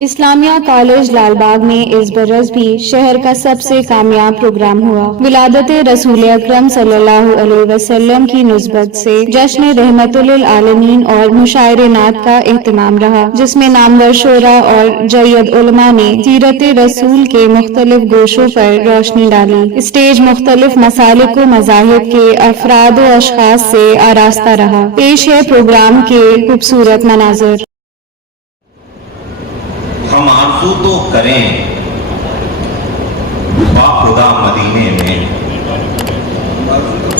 Islamia college Lalbagh में इस बरस भी शहर का सबसे कामयाब प्रोग्राम हुआ। विलादत रसूल अकरम सल्लल्लाहु अलैहि वसल्लम की निस्बत से जश्न रहमतुल आलमीन और मुशायरे नात का एहतमाम रहा, जिसमें नामवर शोरा और जय्यद उलमा ने सीरत रसूल के मुख्तलिफ गोशों पर रोशनी डाली। स्टेज मुख्तलिफ मसालिक व मज़ाहिब के अफराद व अशखास से आरास्ता रहा। पेश है प्रोग्राम के खूबसूरत मनाज़िर। हम आरज़ू तो करें बाखुदा मदीने में,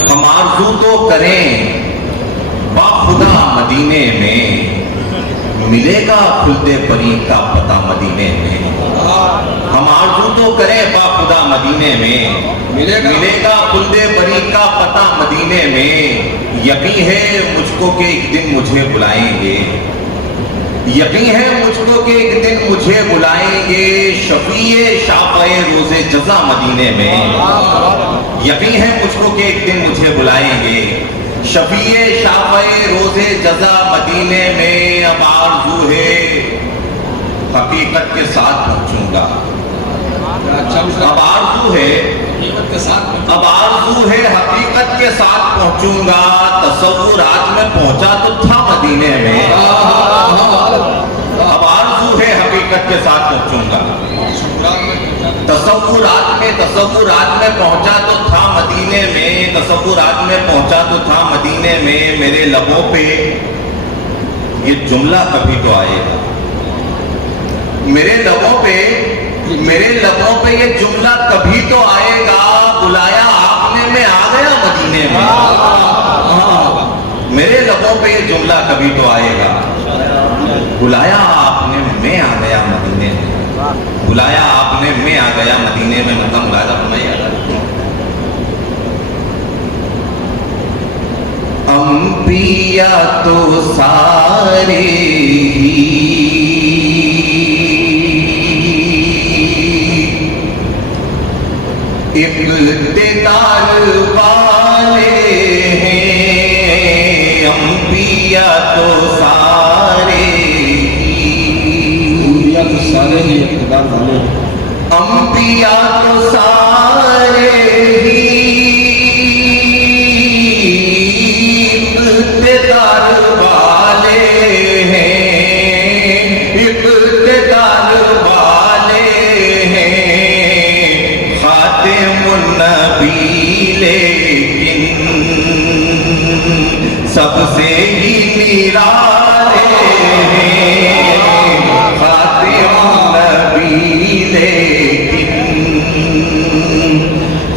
हम आरज़ू तो करें बाखुदा मदीने में, मिलेगा खुलते परी का पता मदीने में। हम आरज़ू तो करें बाखुदा मदीने में, मिलेगा खुलते परी का पता मदीने में। यकीन है मुझको कि एक दिन मुझे बुलाएंगे, यकीन है मुझको कि एक दिन मुझे बुलाएंगे, शफीए शाफ़ए रोज़े जज़ा मदीने में। यकीन है मुझको कि एक दिन मुझे बुलाएंगे, शफीए शाफ़ए रोज़े जज़ा मदीने में। अब आरज़ू है हकीकत के साथ पहुंचूंगा, अब आरज़ू है अब आरज़ू है हकीकत के साथ पहुंचूंगा। तसव्वुरात में पहुंचा तो था मदीने में, अब आरज़ू है हकीकत के साथ पहुंचूंगा। तसव्वुरात में पहुंचा तो था मदीने में, तसव्वुरात में पहुंचा तो था मदीने में। मेरे लबों पे ये जुमला कभी तो आएगा, मेरे लबों पे ये जुमला कभी तो आएगा। बुलाया आपने मैं आ गया मदीने में, मेरे लबों पे ये जुमला कभी तो आएगा। बुलाया आपने मैं आ गया मदीने में, बुलाया आपने मैं आ गया मदीने में। मतलब मुलाजा फरमाइएगा, अंबिया तो सारे इक़्तिदार वाले हैं, अंबिया तो सारे ही इक़्तिदार वाले, अंबिया तो सारे ही इक़्तिदार वाले हैं, इक़्तिदार वाले हैं। खातिमुन नबी लेकिन सबसे ही निराले हैं, खातिमुन नबी लेकिन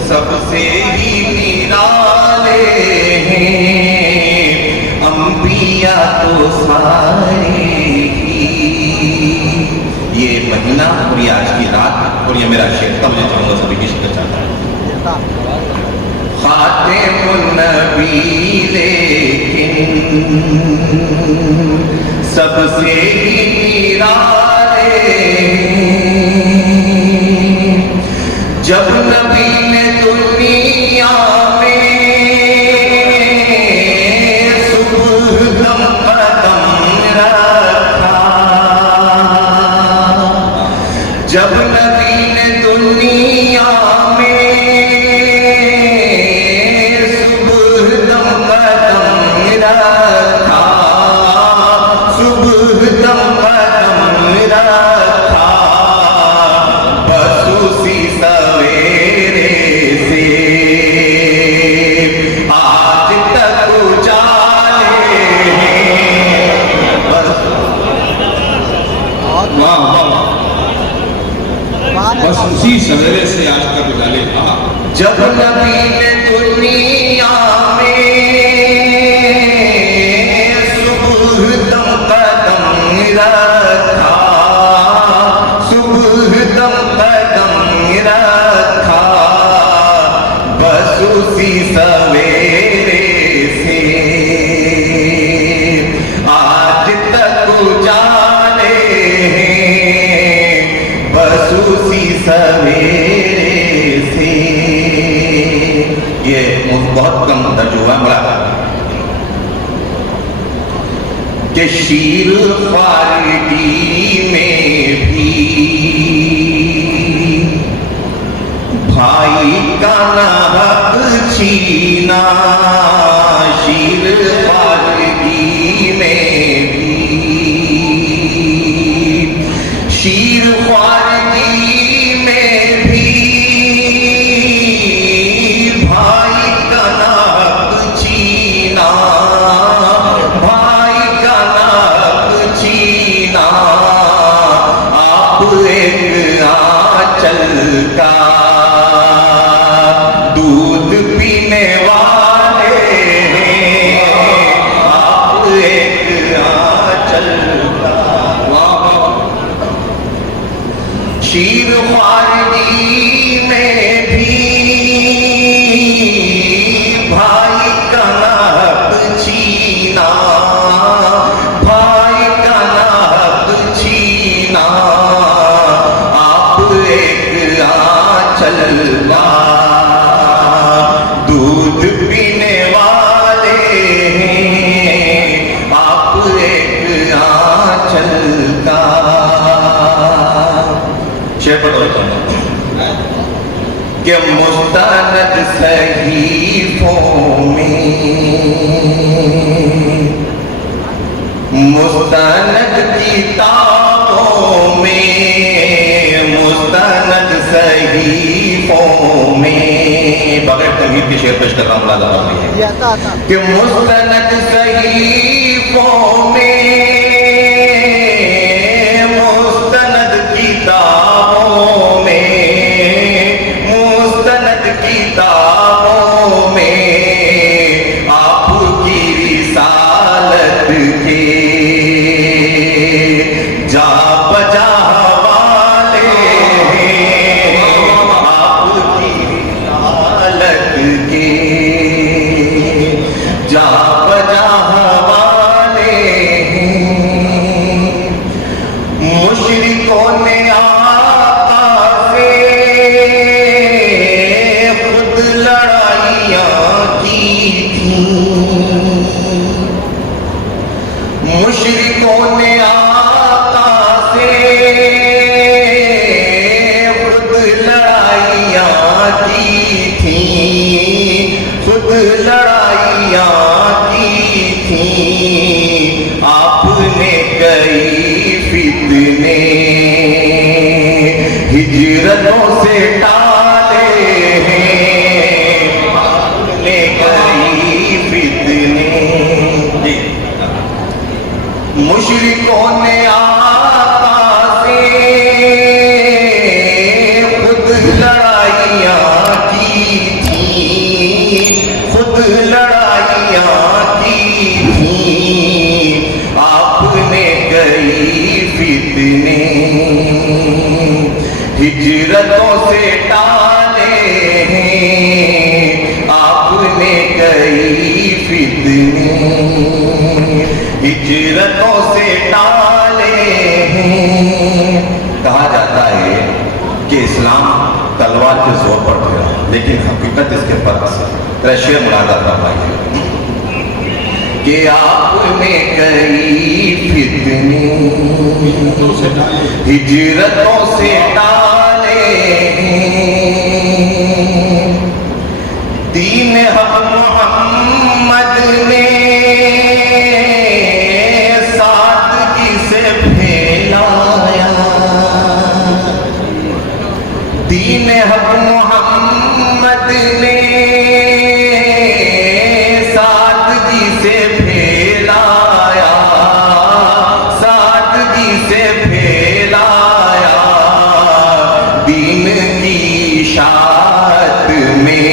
सबसे ही निराले हैं। अंबिया तो सारे ही। ये महीना और ये आज की रात और ये मेरा शेर तब ले चाहूंगा, सभी की शिकत चाहता हूँ। खातिमुन नबी लेकिन सबसे ही निराले हैं। जब नबी ने दुनिया में सुबह कदम रखा, जब नबी ने दुनिया में सुबह कदम रखा, सुबह कदम रखा, बस उसी सवेरे से आज तक उजाले हैं। बस उसी सवेरे से आज तक उजाले कहा। जब नबी ने दुनिया में सुबह कदम रखा, सुबह कदम रखा, बस उसी सवेरे से आज तक उजाले हैं, बस उसी सवेरे से। ये बहुत कम दर्ज हुआ बड़ा कि शीर फारगी में भी ना हक छीना शीर ख्वारगी में भी, शीर ख्वारगी में भी भाई का ना हक छीना, भाई का ना हक छीना। आप एक आंचल का दूध पीने वाले हैं, आप एक आंचल का। शीर ख्वारगी में भी भाई का ना हक छीना, भाई का ना हक छीना। आप एक आंचल का दूध पीने वाले हैं, आप एक आंचल का। शेर पढ़ो कि मुस्तनद सहीफों में, मुस्तनद किताबों में, मुस्तनद सहीफों में, बगैर तमीज़ के शेर पेश कर रहा हूँ लाला कि मुस्तनद सहीफों में, मुस्तनद किताबों में, मुस्तनद किताबों में आपकी रिसालत के जा बजा वाले हैं, आपकी रिसालत के जा बजा वाले हैं। मुशरिकों ने आका से खुद लड़ाइयाँ की थी, मुशरिकों ने आका से खुद लड़ाइयाँ की थी, खुद लड़ाइयाँ की थी। आपने कई फितने हिजरतों से टाले हैं, आपने कई फितने। मुशरिकों ने आका से खुद लड़ाइयाँ की थी, खुद लड़ाइयाँ की थी। आपने कई फितने हिजरतों से टाले हैं, आपने कई फितने हिजरतों से टाले हैं। कहा जाता है कि इस्लाम तलवार के जोर पर गिरा, लेकिन हकीकत इसके बरक्स है। रशिया मुरादा फरमाइए कि आपने कई फितने हिजरतों से टाले हैं, दीन हक मोहम्मद ने सादगी से फैलाया, दीन हक मोहम्मद ने सादगी से फैलाया, सादगी से फैलाया। दीन की शात में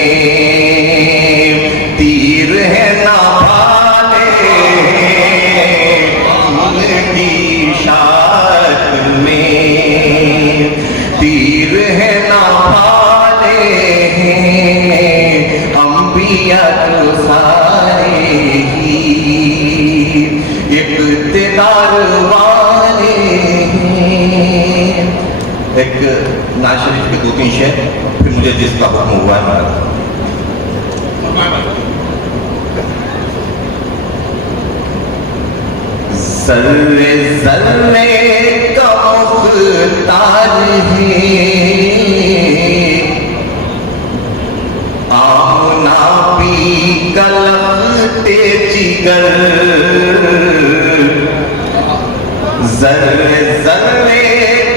तीर है ना भाले, दीन की शात में तीर है ना भाले। अंबिया तो सारे ही इक़्तिदार वाले हैं। एक नाज़ शरीफ के 2-3 शेर, फिर मुझे जिसका हुक्म हुआ है ज़र्रे ज़र्रे का मुख्तार है, जिगर, जर्रे जर्रे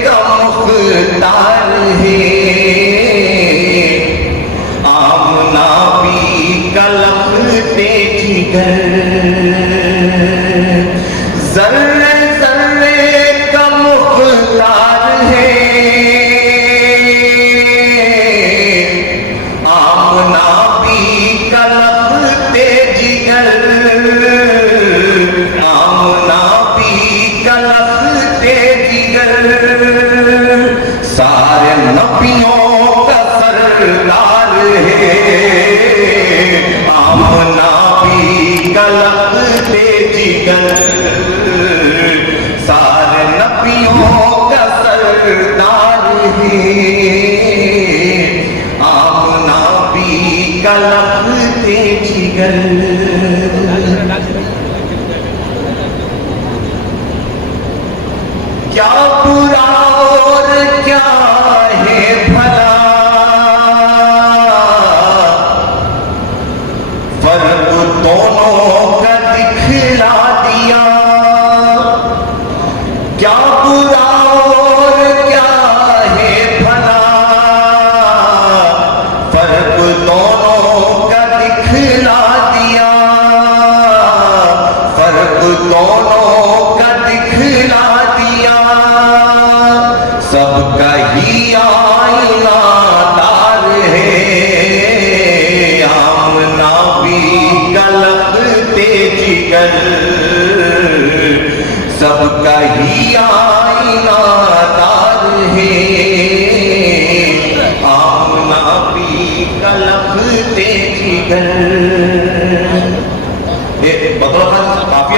का मुख्तार है, आमना भी कलखते जिगर, जर्रे जर्रे का मुख्तार है, आमना भी कलखते जिगर, आमना भी कलखते जिगर, सारे नबियों का सरदार है, आमना भी कलखते जिगर, सारे नबियों का सरदार है, आमना भी कलखते जिगर। क्या बुरा और क्या है भला, फर्क दोनों का दिखला दिया, क्या बुरा और क्या है भला, फर्क दोनों का दिखला दिया, फर्क दोनों का दिखला दिया, सबका ही आईना तार है, आमना भी कलखते जिगर, सबका ही आईना तार है, आमना भी कलखते जिगर। काफी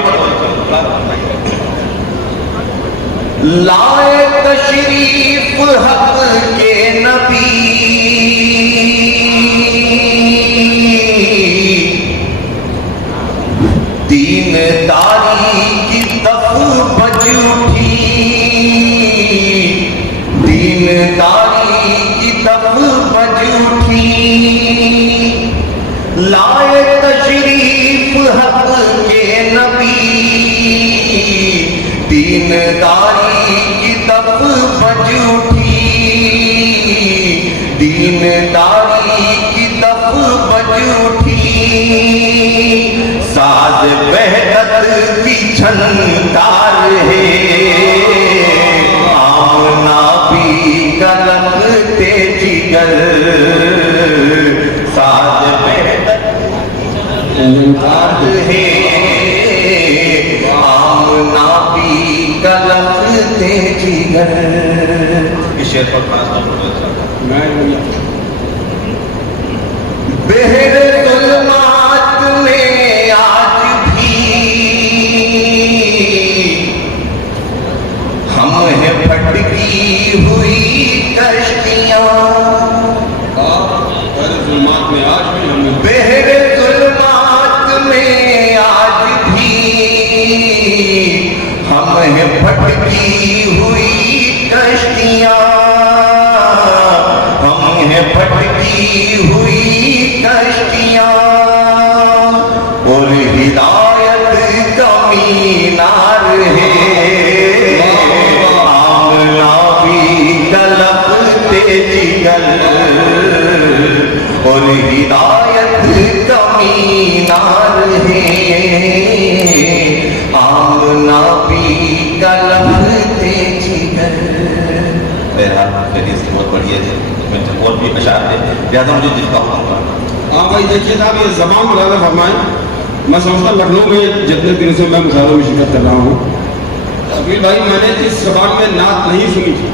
लाए तशरीफ हक के नबी, दीनदारी की तफ बज उठी, दीनदारी की तफ बज उठी, लाए तशरीफ हक के नबी, दीनदारी की तफ बज उठी, दीनदारी की तफ बज उठी, साज वहदत की झनकार है, आमना भी कलखते जिगर, साज वहदत झनकार है, आमना भी कलखते जिगर। इस शेर पर खास तौर पर बेहरे जुल्मात में आज भी हम हैं भटकी हुई कश्तियां, जुल्मात में आज भी हम बेहरे जुल्मात में आज भी हम हैं भटकी हुई कश्तियां, हम हैं भटकी हुई कश्तियां, और हिदायत का मीनार है, आमना भी कलखते जिगर, और हिदायत का मीनार है, आमना भी कलखते जिगर। बहुत बढ़िया है, और भी अशार थे, लिहाजा मुझे जिसका हुक्म था। हाँ भाई देखिए साहब, ये ज़बान मुलाज़ा फरमाएं। मैं समझता लखनऊ में जितने दिनों से मैं मुशायरों में शिरकत कर रहा हूँ, अकील भाई मैंने इस ज़बान में नात नहीं सुनी थी।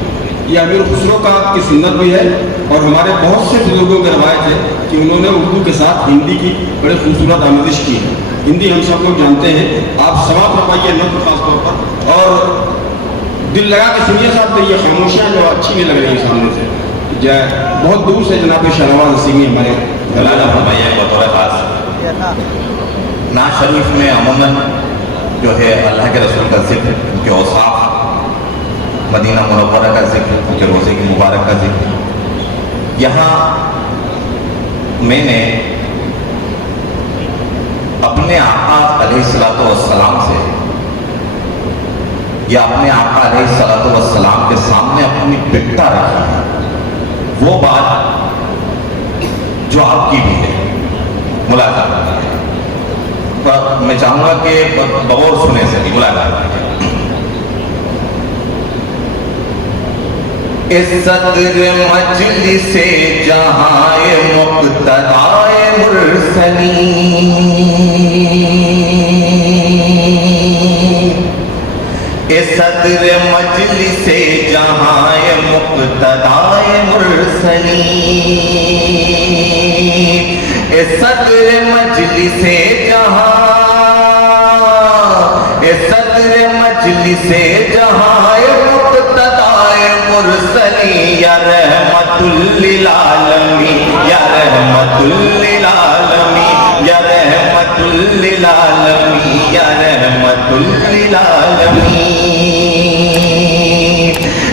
ये अमीर खुसरो का की सुन्नत भी है, और हमारे बहुत से बुजुर्गों की रवायत है कि उन्होंने उर्दू के साथ हिंदी की बड़ी खूबसूरत आमेजिश की है। हिंदी हम सब लोग जानते हैं, आप सवाब फरमाइए नत खासतौर पर, और दिल लगा के सुनिए साहब, तो ये खामोशियाँ जो अच्छी नहीं लग रही हैं सामने से, बहुत दूर से जनाब शहनवाज सिंह हमारे दलाला फरमाइए बतौर खास। नाज शरीफ में अमूमन जो है अल्लाह के रसूल का जिक्र, उनके औसाफ, मदीना मुनव्वरा का जिक्र, उनके रोज़े की मुबारक का जिक्र। यहाँ मैंने अपनी अपने आका अलैहिस्सलाम से या अपने आका अलैहिस्सलाम के सामने अपनी बिकता रखी है, वो बात जो आपकी भी है, मुलाकात। मैं चाहूंगा कि बगौर सुने सही मुलाकात। इस सदर मजलिसे जहां मुक्तदाए मुरसलीन, इस सदर मजलिसे जहां मुक्तदाए मुरसलीन, इस सदर मजलिसे जहां, इस सदर मजलिसे जहां मुक्तदाए मुरसली, या रहमतुल लिल आलमीन, या रहमतुल लिल आलमीन, या रहमतुल लिल आलमीन, या रहमतुल लिल आलमीन।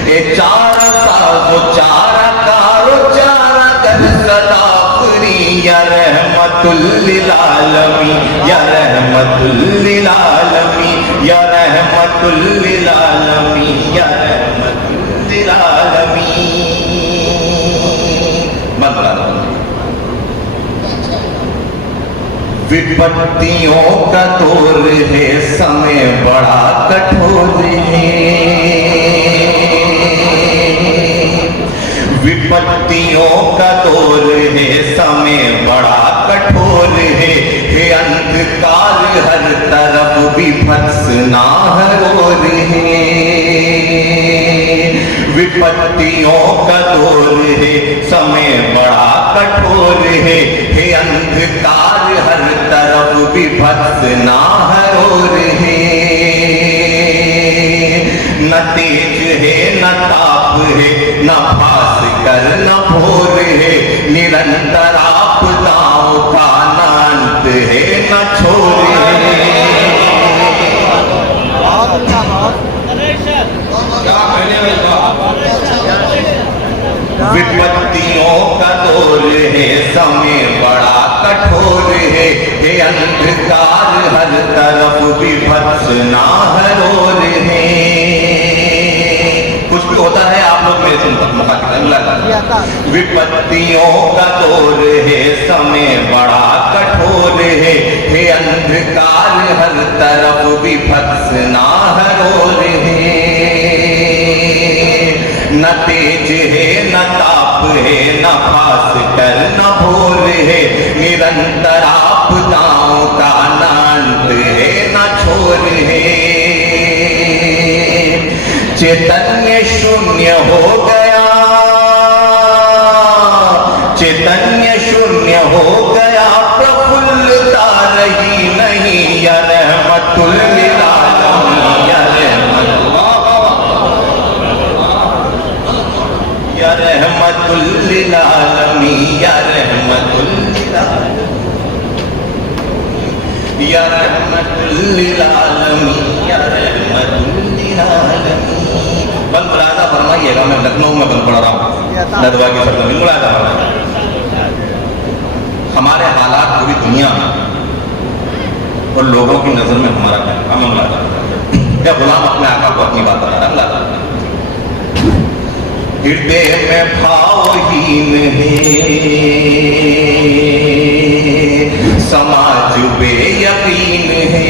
ए चारा साजो चारा कारो चारा कर सदाफरी, या रहमतुल लिल आलमीन, या रहमतुल लिल आलमीन, या रहमतुल लिल आलमीन, या रहमतुल लिल आलमीन। मतलब विपत्तियों का दौर है, समय बड़ा कठोर है, विपत्तियों का दौर है, समय बड़ा कठोर है, अंधकार हर तरफ विभत्स नाहरोर है, विपत्तियों का दौर है, समय बड़ा कठोर है, अंधकार हर तरफ विभत्स नाहरोर है, न तेज है न ताप है, न भास कर न भोर है, निरंतर आपदाओं का न अंत है न छोर है। विपत्तियों का दौर है, समय बड़ा कठोर है, अंधकार हर तरफ विभत्स नाहरोर है। कुछ भी होता है आप लोग मेरे सुनता विपत्तियों का दौर है, समय बड़ा कठोर है, अंधकार हर तरफ विभत्स नाहरोर है, न तेज है न ताप है, न भास कर न भोर है, निरंतर आपदाओं का न अंत है न छोर है। चैतन्य शून्य हो गया, चैतन्य शून्य हो गया, प्रफुल्लता रही नहीं, या रहमतुल लिल आलमीन, या रहमतुल लिल आलमीन, या रहमतुल लिल आलमीन, या रहमतुल लिल आलमीन, या रहमतुल लिल आलमीन। बंद मुलाजा फरमाइएगा, मैं लखनऊ में बंद पढ़ रहा हूँ, नदवा की शब्द में मुलाजा फरमाइए। हमारे हालात पूरी दुनिया में और लोगों की नजर में हमारा क्या, हमें मुलाजा या गुलाम अपने आका को अपनी बात बता रहा है। हृदय में भावहीन है, समाज बेयकीन है,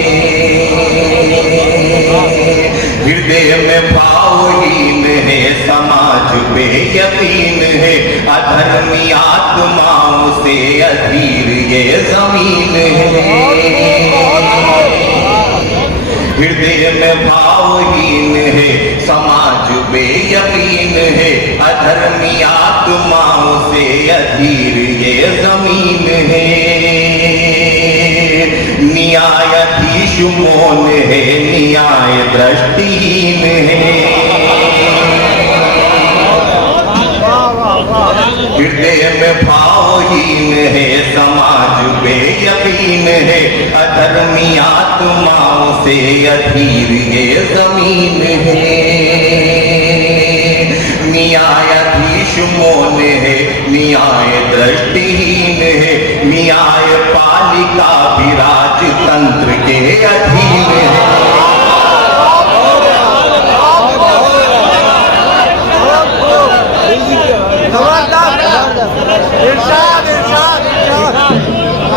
हृदय में भावहीन है, समाज बेयकीन है, अधर्मी आत्माओं से अधीर ये जमीन है, हृदय में भावहीन है, समाज बेयकीन है, अधर्मी आत्माओं से अधीर ये जमीन है, न्यायाधीश मौन है, न्याय दृष्टिहीन है, हृदय में भावहीन है, समाज बेयकीन है, अधर्मी आत्माओं से अधीर ये जमीन है, न्यायाधीश मौन है, न्याय दृष्टिहीन है, न्याय पालिका भी राजतंत्र के अधीन है।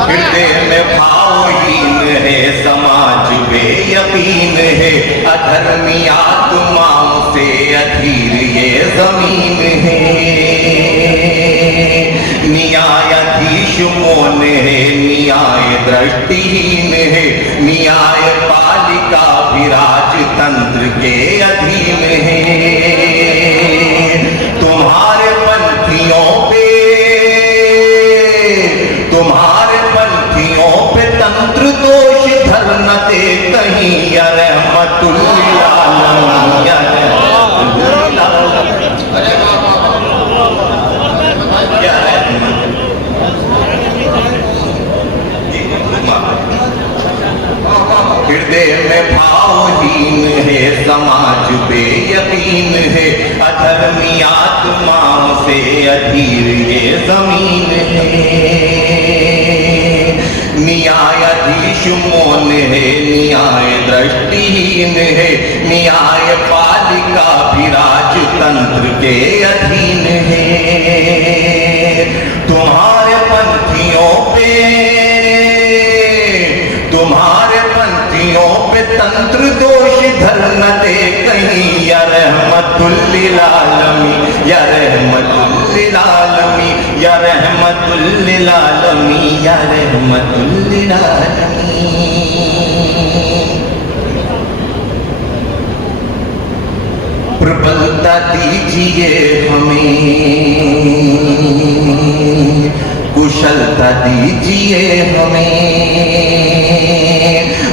हृदय में भावहीन है समाज बेयकीन है, अधर्मी आत्माओं से अधीर ये जमीन है। न्यायाधीश मौन है, न्याय दृष्टिहीन है, न्याय पालिका भी राजतंत्र के अधीन है। तुम्हारे पंथियों पे तंत्र दोष धर न दे कहीं, या रहमतुल लिल आलमीन, या रहमतुल हृदय में भावहीन है समाज बेयकीन है, अधर्मी आत्माओं से अधीर ये जमीन है। न्यायाधीश मौन है, न्याय दृष्टिहीन है, न्याय पालिका भी राजतंत्र के अधीन है। तुम्हारे पंथियों पे तंत्र दोष धर न दे कहीं, या रहमतुल लिल आलमीन, या रहमतुल लिल आलमीन, या रहमतुल लिल आलमीन, या रहमतुल लिल आलमीन। प्रबलता दीजिए हमें, कुशलता दीजिए हमें,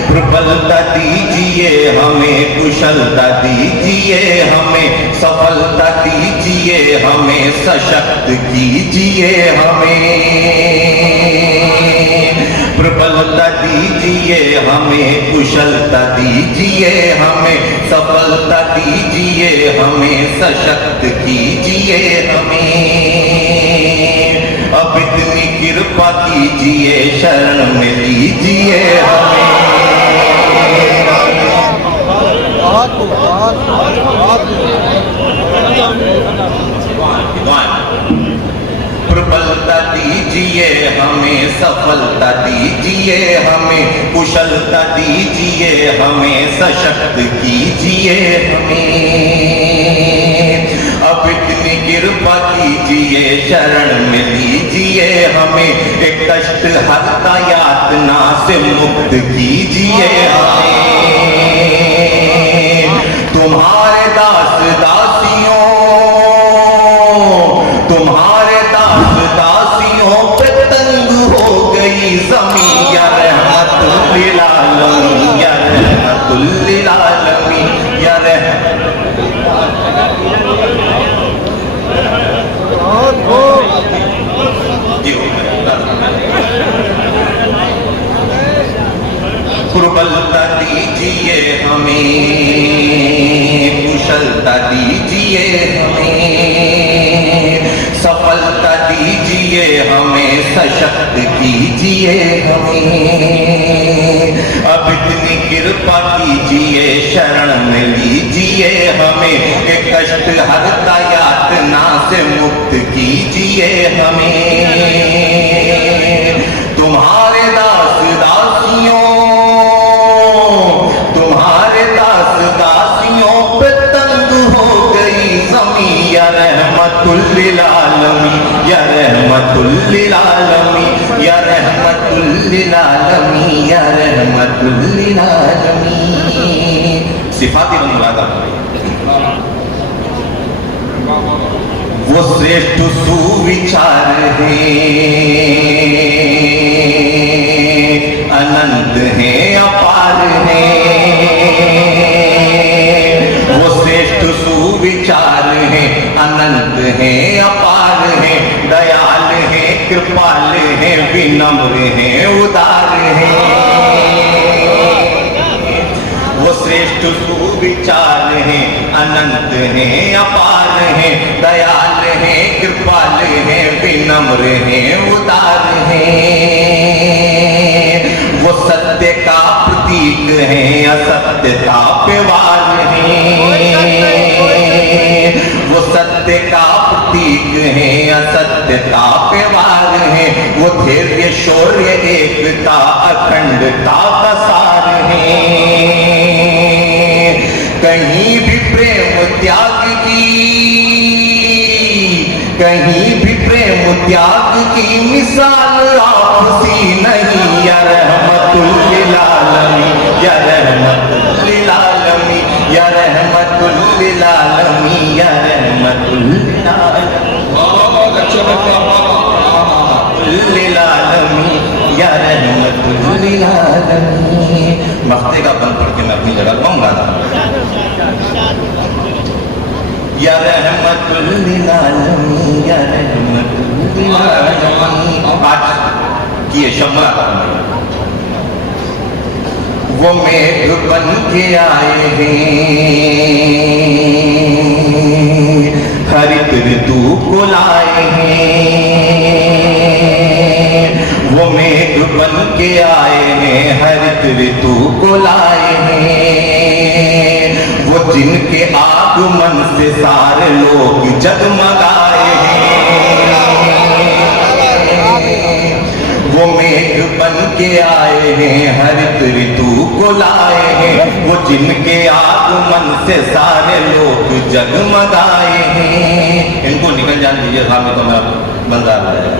प्रबलता दीजिए हमें, कुशलता दीजिए हमें, सफलता दीजिए हमें, सशक्त कीजिए हमें। प्रबलता दीजिए हमें, कुशलता दीजिए हमें, सफलता दीजिए हमें, सशक्त कीजिए हमें। अब इतनी कृपा कीजिए, शरण में लीजिए हमें। प्रबलता दीजिए हमें, सफलता दीजिए हमें, कुशलता दीजिए हमें, सशक्त कीजिए हमें। अब इतनी कृपा कीजिए, शरण में लीजिए हमें, एक कष्ट हरता यातना से मुक्त कीजिए हमें। तुम्हारे दास दासियों पे तंग हो गई ज़मीं, या रहमतुल लिल आलमीन, या रहमतुल लिल आलमीन, या प्रबलता दीजिए हमें, कुशलता दीजिए हमें, सफलता दीजिए हमें, सशक्त कीजिए हमें। अब इतनी कृपा कीजिए, शरण में लीजिए हमें, एक कष्ट हरता यातना से मुक्त कीजिए हमें। तुम्हारे दास दासियों पे तंग हो गई ज़मीं, या रहमतुल लिल आलमीन, या रहमतुल लिल आलमीन, या रहमतुल लिल आलमीन, या रहमतुल लिल आलमीन। सिफात मुरादा वो श्रेष्ठ सुविचार है, अनंत है, अपार है। वो श्रेष्ठ सुविचार है, अनंत है, अपार है, दयाल है, कृपाल है, विनम्र है, उदार है। वो श्रेष्ठ सुविचार है, अनंत है, अपार है, दयाल है, कृपाल है, विनम्र है, उदार है। हैं, वो सत्य का प्रतीक हैं, असत्यता पे वार हैं, वो सत्य का प्रतीक हैं, असत्यता पे वार हैं, वो धैर्य शौर्य एकता अखंडता का सार हैं। कहीं भी प्रेम त्याग की, कहीं भी प्रेम त्याग की मिसाल आपसी नहीं, या रहमतुल लिल आलमीन, या रहमतुल लिल आलमीन, या रहमतुल लिल आलमीन, या रहमतुल लिल आलमीन, बहुत अच्छे लगता लिल आलमीन, या रहमतुल लिल आलमीन। मफ्ते का बंद पढ़ के मैं अपनी जगह पाऊंगा ना। या रहमतुल लिल आलमीन, या रहमतुल लिल आलमीन। आज की ये शम्मा वो मेघ बन के आए हैं, हरित ऋतु को लाए हैं, वो मेघ बन के आए हैं, हरित ऋतु को लाए हैं, वो जिनके आगमन से सारे लोग जगमगाए हैं, वो मेघ बन के आए हैं, हरित ऋतु को लाए हैं, वो जिनके आगमन से सारे लोग जगमगाए हैं। इनको निकल जाने दीजिए, सामने तो मेरा बंदा आ जाएगा।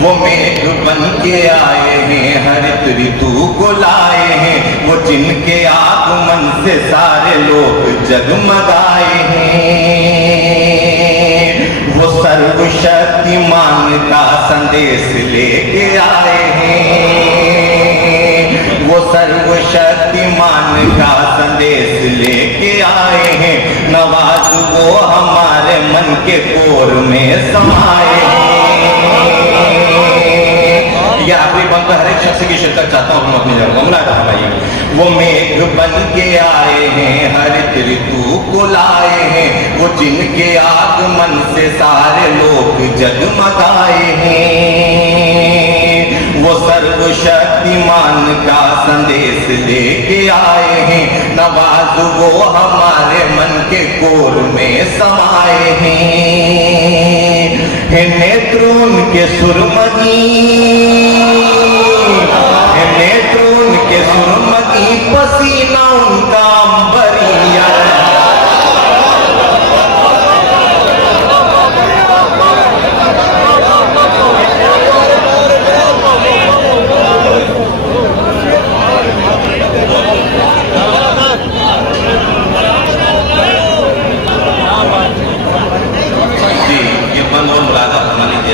वो मेघ बन के आए हैं, हरित ऋतु को लाए हैं, वो जिनके आगमन से सारे लोग जगमगाए हैं, वो सर्वशक्तिमान का संदेश लेके आए हैं, वो सर्वशक्तिमान का संदेश लेके आए हैं, नवाज वो हमारे मन के कोर में समाए हैं। यह आखिरी बंद हर एक शख्स की शिरकत चाहता हूं, हम अपनी जगह भाई। वो मेघ बन के आए हैं, हरित ऋतु को लाए हैं, वो जिनके आगमन से सारे लोग जगमगाए हैं, वो सर्वशक्तिमान का संदेश लेके आए हैं, नवाज वो हमारे मन के कोर में समाए हैं, नेत्रों के सुरमई, नेत्रों के सुरमई, पसीना उनका अंबरिया,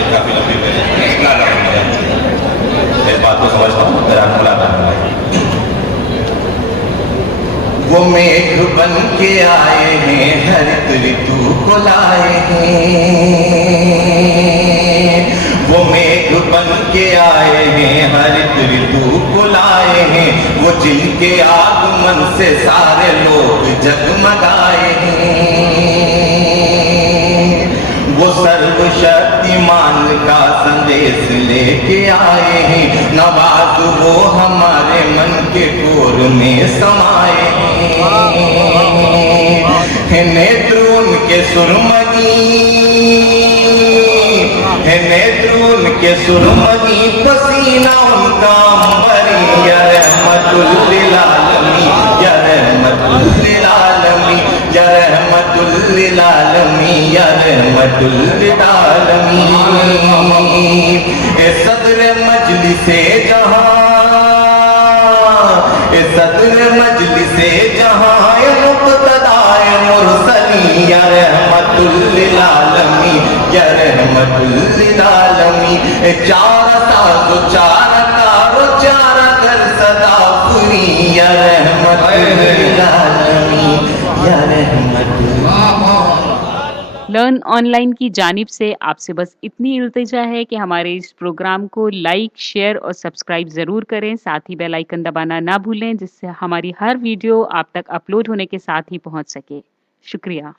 काफी लंबी इस बात को समझता हूँ। वो मेघ बन के आए हैं, हरित ऋतु को लाए हैं, वो मेघ बन के आए हैं, हरित ऋतु को लाए हैं, वो जिनके आगमन से सारे लोग जगमगाए हैं, वो सर्वशक्तिमान का संदेश लेके आए हैं, नवाज वो हमारे मन के कोर में समाए हैं, नेत्रों के सुरमई, नेत्रों के सुरमई, पसीना उनका अंबरी, या रहमतुल लिल आलमीन, या रहमतुल लिल आलमीन, या रहमतुल लिल आलमीन, या रहमतुल लिल आलमीन। ए सदर मजलिसे जहां, ए सदर मजलिसे जहां, ए मुक्तदाए मुरसली, या रहमतुल लिल आलमीन, या रहमतुल लिल आलमीन। चार साजो चार कारो चार घर सदा पूरी, या रहमतुल लिल आलमीन, या रहमतुल। लर्न ऑनलाइन की जानिब से आपसे बस इतनी इल्तिजा है कि हमारे इस प्रोग्राम को लाइक, शेयर और सब्सक्राइब ज़रूर करें। साथ ही बेल आइकन दबाना ना भूलें, जिससे हमारी हर वीडियो आप तक अपलोड होने के साथ ही पहुंच सके। शुक्रिया।